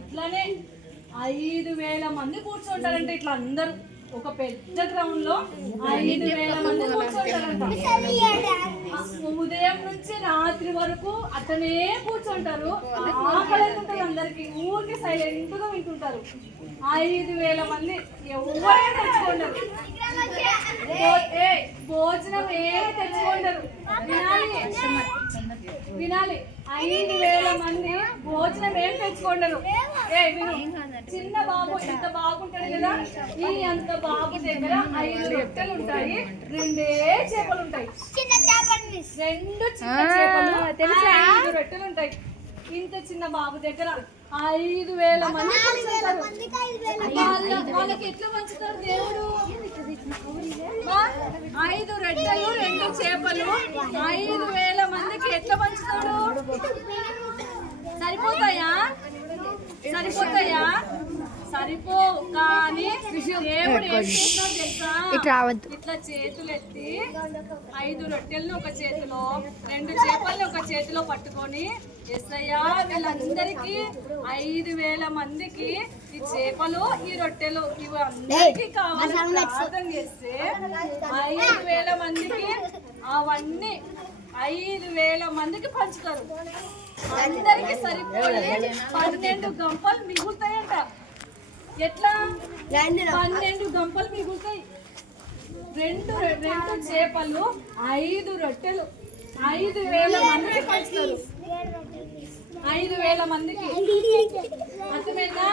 ఇట్లానే 5,000 మంది కూర్చుంటారంటే ఇట్లా అందరూ ఒక పెద్ద గ్రౌండ్ లో 5,000 మంది కూర్చుంటారంట. ఉదయం నుంచి రాత్రి వరకు అతనే కూర్చుంటారు. ఆకలి ఉంటుంది అందరికి, ఊరికి సైలెంట్ గా వింటుంటారు. 5,000 మంది ఎవరైనా తెచ్చుకుంటారు, భోజనం ఏమి తెచ్చుకుంటారు. వినాలి 5,000 మంది భోజనం ఏం తెచ్చుకుంటారు. చిన్న బాబు ఇంత బాగుంటాడు కదా, ఈ అంత బాబు దగ్గర 5 రొట్టెలు ఉంటాయి, 2 చేపలు ఉంటాయి. 2 చిన్న చేపలు, 5 రొట్టెలు ఉంటాయి. ఇంత చిన్న బాబు దగ్గర 5,000 మంది కూర్చుంటారు. వాళ్ళకి ఎట్లా పంచుతారు దేవుడు? 5 రొట్టెలు 2 చేపలు 5,000 మందికి ఎట్లా పంచుతాడు? సరిపోతాయా? సరిపో. కానీ దేవుడు ఏం చేస్తున్నాడు తెలుసా? ఇట్లా చేతులు ఎత్తి 5 రొట్టెలను ఒక చేతిలో, 2 చేపల్ని ఒక చేతిలో పట్టుకొని, యేసయ్యా వీళ్ళందరికీ 5,000 మందికి ఈ చేపలు ఈ రొట్టెలు ఇవి అందరికీ కావాలని ప్రార్థన చేస్తే 5,000 మందికి అవన్నీ 5,000 మందికి పంచుతారు. అందరికి సరిపోయి 12 గంపలు మిగులుతాయంట. ఎట్లా 12 గంపలు మిగులుతాయి? 2 చేపలు 5 రొట్టెలు 5,000 మందికి పంచుతారు. 5,000 మందికి. అర్థమైందా?